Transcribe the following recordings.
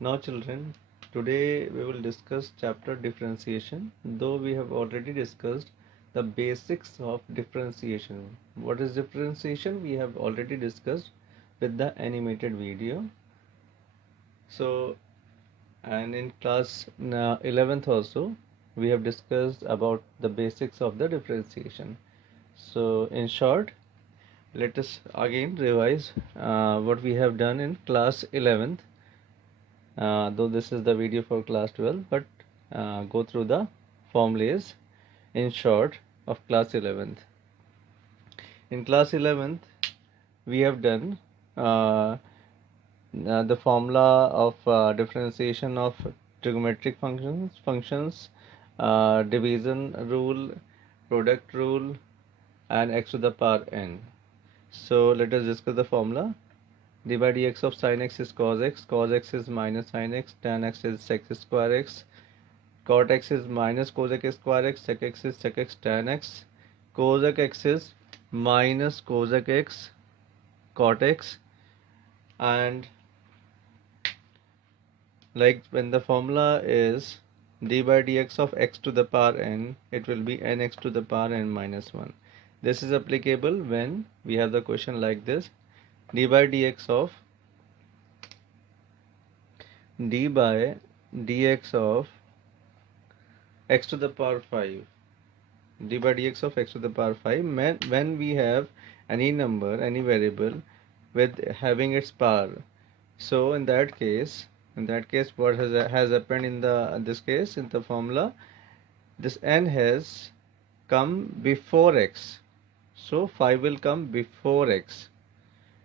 Now children, today we will discuss chapter differentiation, though we have already discussed the basics of differentiation. What is differentiation? We have already discussed with the animated video. So, and in class 11th also, we have discussed about the basics of the differentiation. So, in short, let us again revise what we have done in class 11th. Though this is the video for class 12, but go through the formulas in short of class 11th. In class 11th, we have done the formula of differentiation of trigonometric functions, division rule, product rule, and x to the power n. So let us discuss the formula. d by dx of sin x is cos x is minus sin x, tan x is sec square x, cot x is minus cosec square x, sec x is sec x tan x, cosec x is minus cosec x cot x, and like when the formula is d by dx of x to the power n, it will be nx to the power n minus 1. This is applicable when we have the question like this: d by dx of x to the power 5, d by dx of x to the power 5, when we have any number, any variable with having its power. So in that case, what has happened in this case, in the formula, this n has come before x, so 5 will come before x.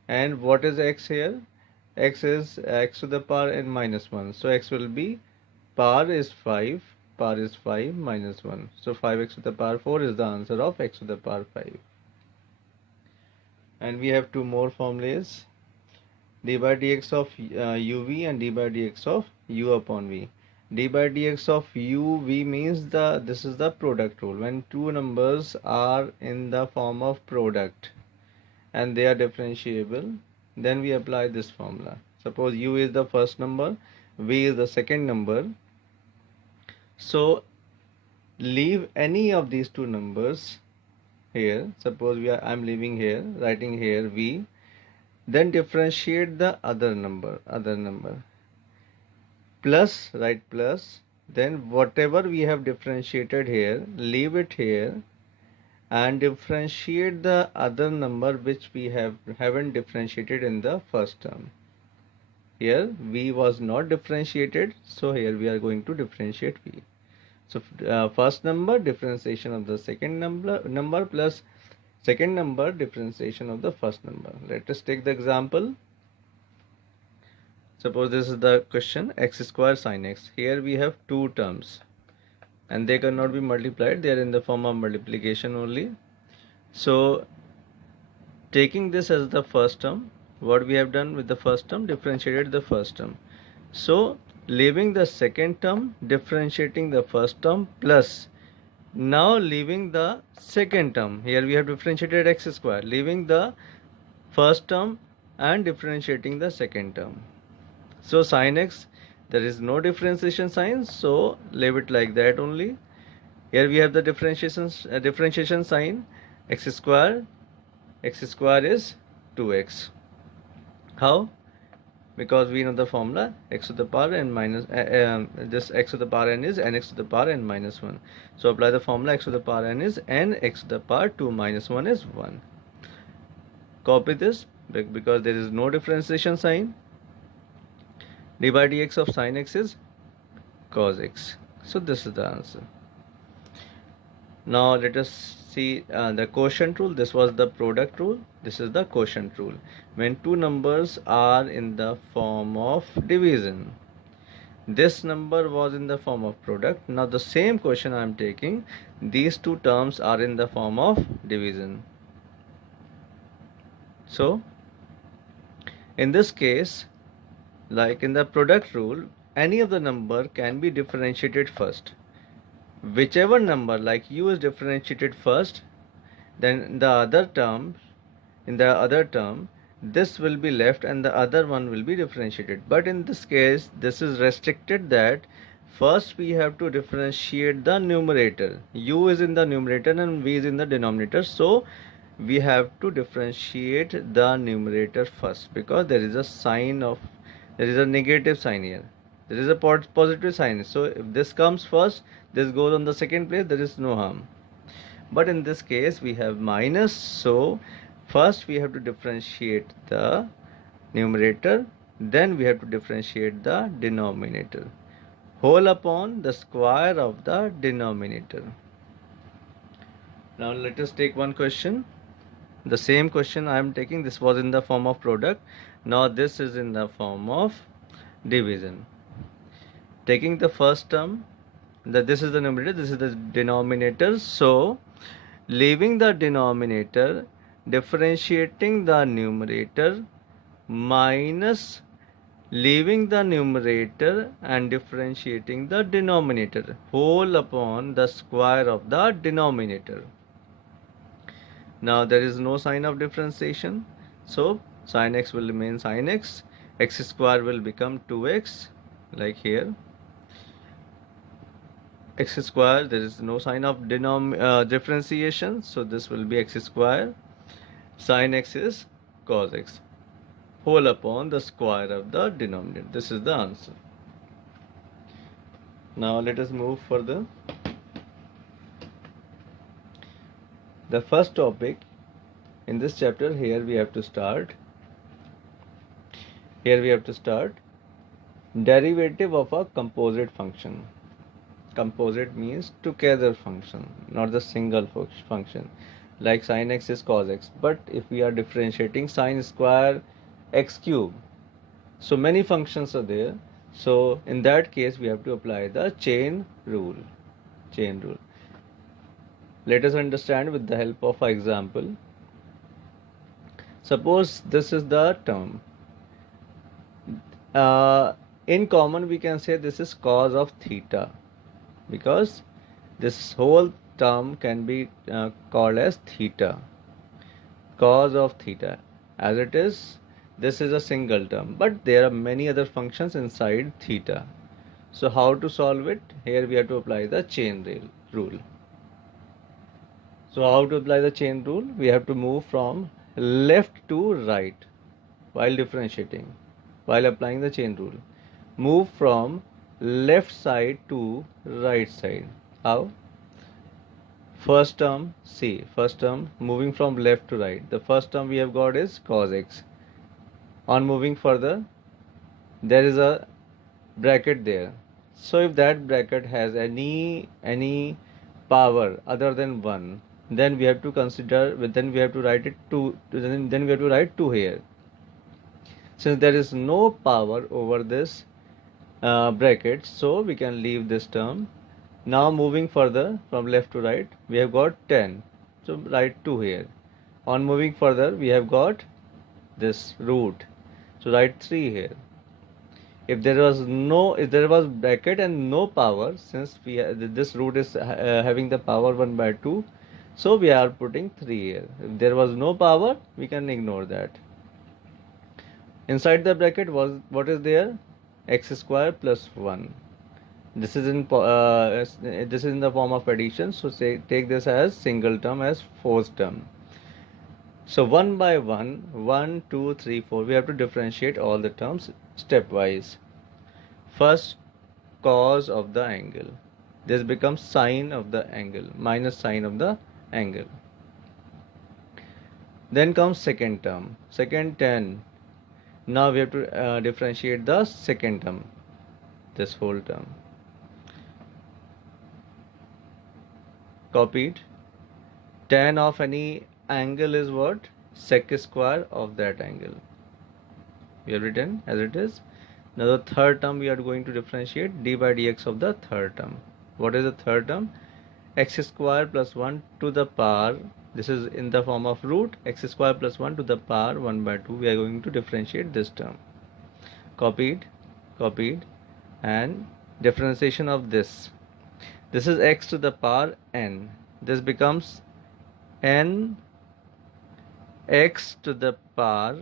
And what is x here? X is x to the power n minus 1, so x will be power is 5 minus 1, so 5x to the power 4 is the answer of x to the power 5. And we have two more formulas: d by dx of uv and d by dx of u upon v. d by dx of uv means this is the product rule. When two numbers are in the form of product and they are differentiable, then we apply this formula. Suppose u is the first number, v is the second number. So leave any of these two numbers here. Suppose I'm leaving here, writing here v, then differentiate the other number, plus, write plus, then whatever we have differentiated here, leave it here, and differentiate the other number which we haven't differentiated in the first term. Here v was not differentiated, so here we are going to differentiate v. So first number differentiation of the second number plus second number differentiation of the first number. Let us take the example. Suppose this is the question: x square sin x. Here we have two terms and they cannot be multiplied, they are in the form of multiplication only. So taking this as the first term, what we have done with the first term, differentiated the first term. So leaving the second term, differentiating the first term, plus now leaving the second term. Here we have differentiated x square, leaving the first term and differentiating the second term. So sin x, there is no differentiation sign, so leave it like that only. Here we have the differentiation sign, x square is 2x. How? Because we know the formula, x to the power n minus this x to the power n is nx to the power n minus 1. So apply the formula, x to the power n is n, x to the power 2 minus 1 is 1. Copy this because there is no differentiation sign. d by dx of sin x is cos x. So this is the answer. Now let us see the quotient rule. This was the product rule, this is the quotient rule. When two numbers are in the form of division, this number was in the form of product. Now the same question I am taking, these two terms are in the form of division. So in this case, like in the product rule, any of the number can be differentiated first. Whichever number, like u, is differentiated first, then in the other term, this will be left and the other one will be differentiated. But in this case, this is restricted that first we have to differentiate the numerator. U is in the numerator and V is in the denominator. So we have to differentiate the numerator first, because there is a negative sign here. There is a positive sign. So if this comes first, this goes on the second place, there is no harm. But in this case we have minus, so first we have to differentiate the numerator, then we have to differentiate the denominator. Whole upon the square of the denominator. Now let us take one question. The same question I am taking, this was in the form of product, now this is in the form of division. Taking the first term, that this is the numerator, this is the denominator, so leaving the denominator, differentiating the numerator, minus leaving the numerator and differentiating the denominator, whole upon the square of the denominator. Now there is no sign of differentiation, so sin x will remain sin x, x square will become 2x, like here. X square, there is no sign of differentiation, so this will be x square. Sin x is cos x, whole upon the square of the denominator. This is the answer. Now let us move further. The first topic in this chapter, here we have to start derivative of a composite function. Composite means together function, not the single function. Like sin x is cos x, but if we are differentiating sin square x cube, so many functions are there, so in that case we have to apply the chain rule. Let us understand with the help of an example. Suppose this is the term, in common we can say this is cos of theta, because this whole term can be called as theta, cos of theta. As it is, this is a single term, but there are many other functions inside theta. So how to solve it? Here we have to apply the chain rule. So how to apply the chain rule? We have to move from left to right while differentiating, while applying the chain rule. Move from left side to right side. How? First term, moving from left to right. The first term we have got is cos x. On moving further, there is a bracket there. So if that bracket has any power other than 1, then we have to consider, then we have to write it then we have to write 2 here. Since there is no power over this bracket, so we can leave this term. Now moving further from left to right, we have got 10, so write 2 here. On moving further, we have got this root, so write 3 here. If there was bracket and no power, since this root is having the power 1 by 2, so we are putting 3 here. If there was no power, we can ignore that. Inside the bracket what is there? X square plus 1. This is in the form of addition, so take this as single term, as fourth term. So 1 by 1, 1, 2, 3, 4, we have to differentiate all the terms stepwise. First, cos of the angle. This becomes sine of the angle, minus sine of the angle. Then comes second term, second tan. Now we have to differentiate the second term, this whole term. Copied. Tan of any angle is what? Sec square of that angle. We have written as it is. Now the third term we are going to differentiate, d by dx of the third term. What is the third term? X square plus 1 to the power, this is in the form of root, x square plus 1 to the power 1 by 2. We are going to differentiate this term. Copied, and differentiation of this. This is x to the power n. This becomes n x to the power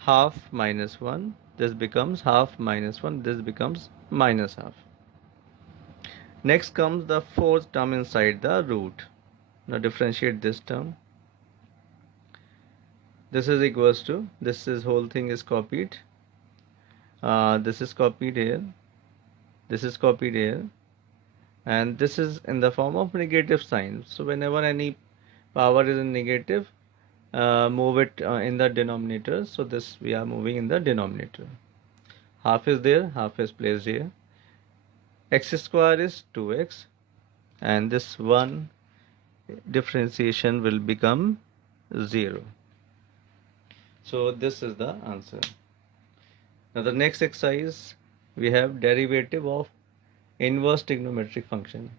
half minus 1, this becomes half minus 1, this becomes minus half. Next comes the fourth term inside the root. Now differentiate this term. This is equals to, this is whole thing is copied. This is copied here, this is copied here, and this is in the form of negative sign. So whenever any power is in negative, move it in the denominator. So this we are moving in the denominator. Half is there, half is placed here. X square is 2x, and this 1 differentiation will become 0. So this is the answer. Now the next exercise, we have derivative of inverse trigonometric function.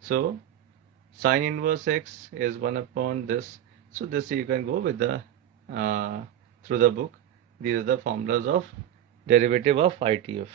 So sine inverse x is 1 upon this. So this you can go with the through the book. These are the formulas of derivative of ITF.